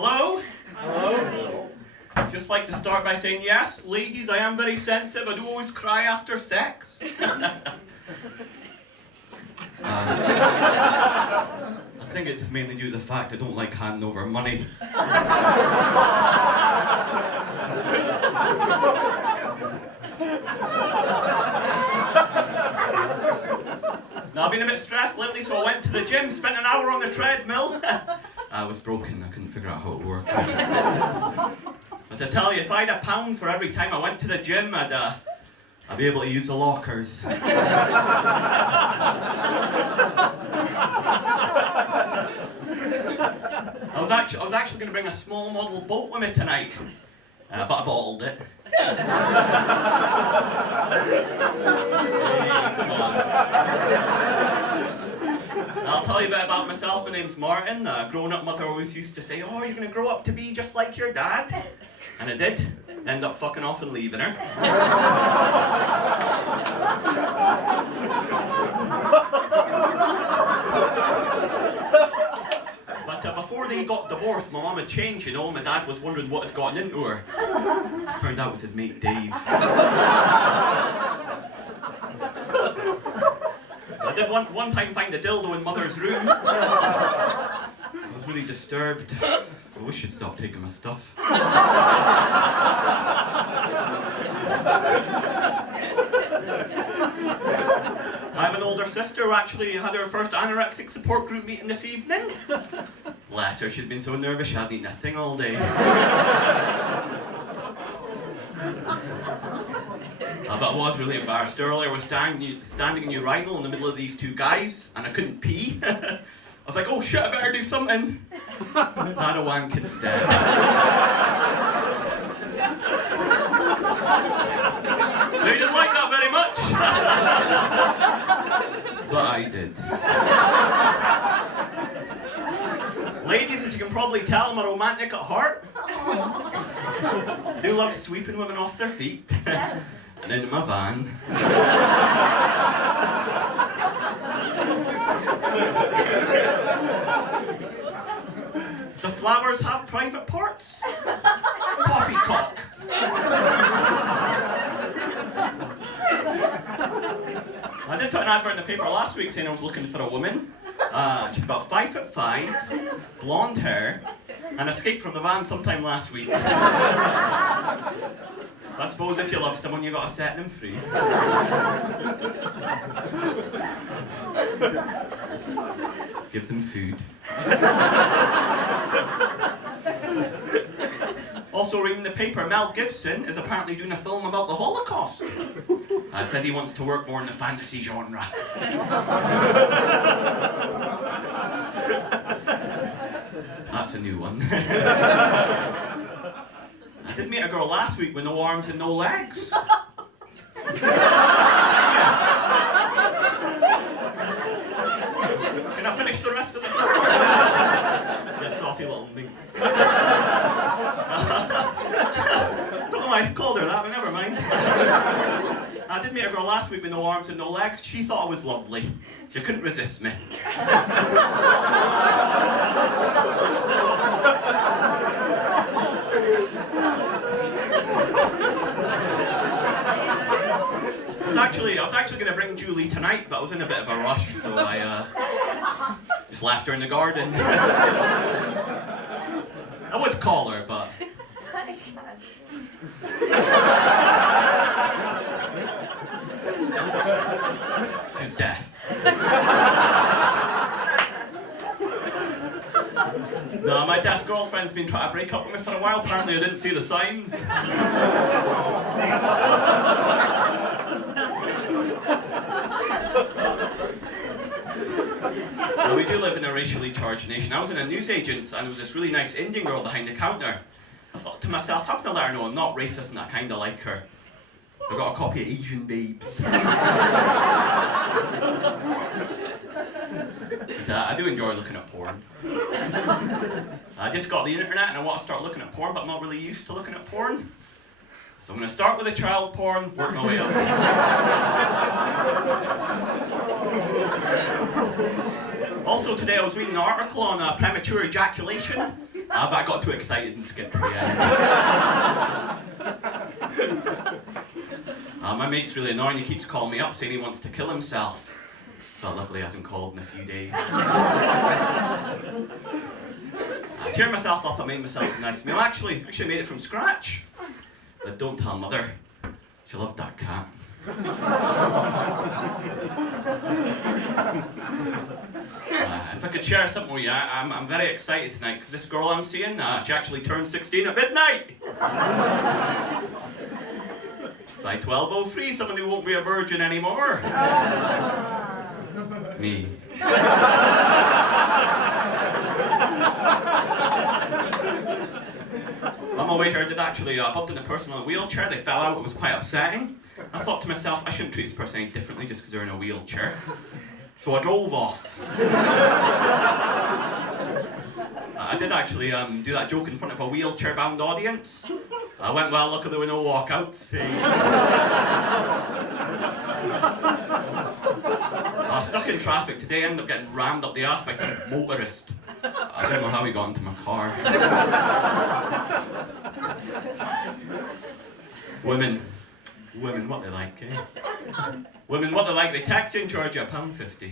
Hello? Hello? Just like to start by saying, yes, ladies, I am very sensitive. I do always cry after sex. I think it's mainly due to the fact I don't like handing over money. Now, I've been a bit stressed lately, so I went to the gym, spent an hour on the treadmill. I was broken, I couldn't figure out how it worked. But I tell you, if I had £1 for every time I went to the gym, I'd be able to use the lockers. I was actually going to bring a small model boat with me tonight, but I bottled it. Hey, come on. I'll tell you a bit about myself. My name's Martin. Grown-up mother always used to say, "Oh, you're going to grow up to be just like your dad." And I did. End up fucking off and leaving her. But before they got divorced, my mum had changed, you know. My dad was wondering what had gotten into her. Turned out it was his mate Dave. I did one time find a dildo in mother's room. I was really disturbed. I wish she'd stop taking my stuff. I have an older sister who actually had her first anorexic support group meeting this evening. Bless her, she's been so nervous she hasn't eaten a thing all day. But I was really embarrassed earlier. I was standing in urinal in the middle of these two guys, and I couldn't pee. I was like, oh shit, I better do something. I had a wank instead. They didn't like that very much. But I did. Ladies, as you can probably tell, I'm a romantic at heart. I do love sweeping women off their feet. And into my van. The flowers have private parts. Poppycock. I did put an advert in the paper last week saying I was looking for a woman. She's about 5'5", blonde hair, and escaped from the van sometime last week. I suppose if you love someone, you gotta set them free. Give them food. Also reading the paper, Mel Gibson is apparently doing a film about the Holocaust. Says he wants to work more in the fantasy genre. That's a new one. I did meet a girl last week with no arms and no legs. Can I finish the rest of the You saucy little minx. Don't know why I called her that, but never mind. I did meet a girl last week with no arms and no legs. She thought I was lovely. She couldn't resist me. I was actually going to bring Julie tonight, but I was in a bit of a rush, so I just left her in the garden. I would call her, but... she's deaf. No, my deaf girlfriend's been trying to break up with me for a while. Apparently I didn't see the signs. Well, we do live in a racially charged nation. I was in a newsagent's and there was this really nice Indian girl behind the counter. I thought to myself, how can I let her know I'm not racist and I kind of like her? I got a copy of Asian Babes. I do enjoy looking at porn. I just got the internet and I want to start looking at porn, but I'm not really used to looking at porn. So I'm going to start with the child porn, work my way up. Also today I was reading an article on premature ejaculation. But I got too excited and skipped to the end. My mate's really annoying. He keeps calling me up saying he wants to kill himself. But luckily he hasn't called in a few days. I cheered myself up. I made myself a nice meal. Actually made it from scratch. But don't tell Mother. She loved that cat. If I could share something with you, I'm very excited tonight because this girl I'm seeing, she actually turned 16 at midnight. By 12:03, someone who won't be a virgin anymore. Me. On my way here, I did actually bumped into a person in a wheelchair. They fell out. It was quite upsetting. I thought to myself, I shouldn't treat this person any differently just because they're in a wheelchair. So I drove off. I did actually do that joke in front of a wheelchair-bound audience. I went well, luckily there were no walkouts. I was stuck in traffic today, ended up getting rammed up the arse by some motorist. I don't know how he got into my car. Women, what they like, eh? Women, what they like, they tax you and charge you £1.50.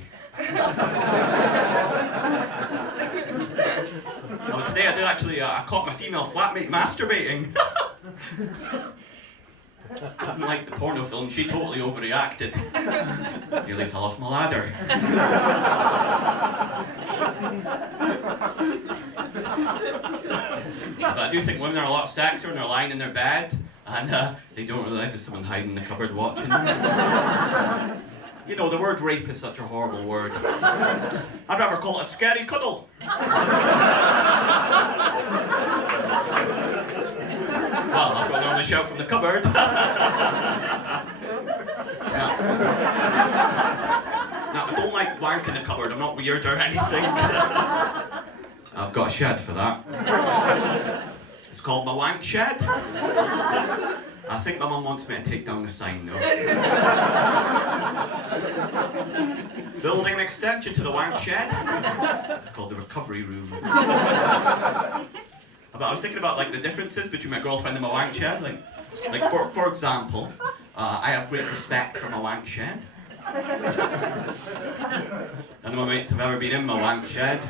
Now, today I did actually, I caught my female flatmate masturbating. It wasn't like the porno film, she totally overreacted. Nearly fell off my ladder. But I do think women are a lot sexier when they're lying in their bed and they don't realise there's someone hiding in the cupboard watching them. You know, the word rape is such a horrible word. I'd rather call it a scary cuddle. Well, that's what I normally shout from the cupboard. Now, I don't like wank in the cupboard. I'm not weird or anything. I've got a shed for that. It's called my wank shed. I think my mum wants me to take down the sign though. Building an extension to the wank shed called the recovery room. But I was thinking about like the differences between my girlfriend and my wank shed. Like for example, I have great respect for my wank shed. None of my mates have ever been in my wank shed.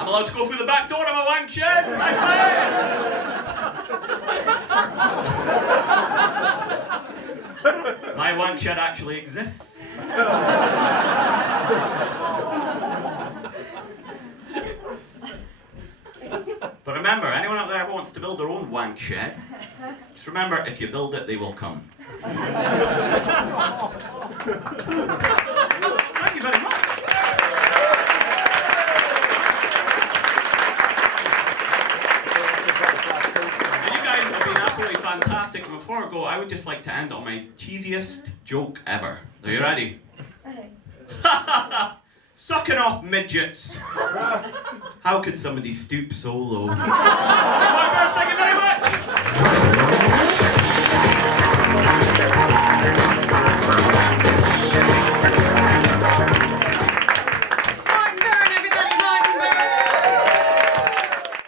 I'm allowed to go through the back door of my wank shed, my friend! My wank shed actually exists. But remember, anyone out there ever wants to build their own wank shed, just remember, if you build it, they will come. Thank you very much. Fantastic. And before I go, I would just like to end on my cheesiest joke ever. Are you ready? Okay. Sucking off midgets. How could somebody stoop so low? Thank you very much.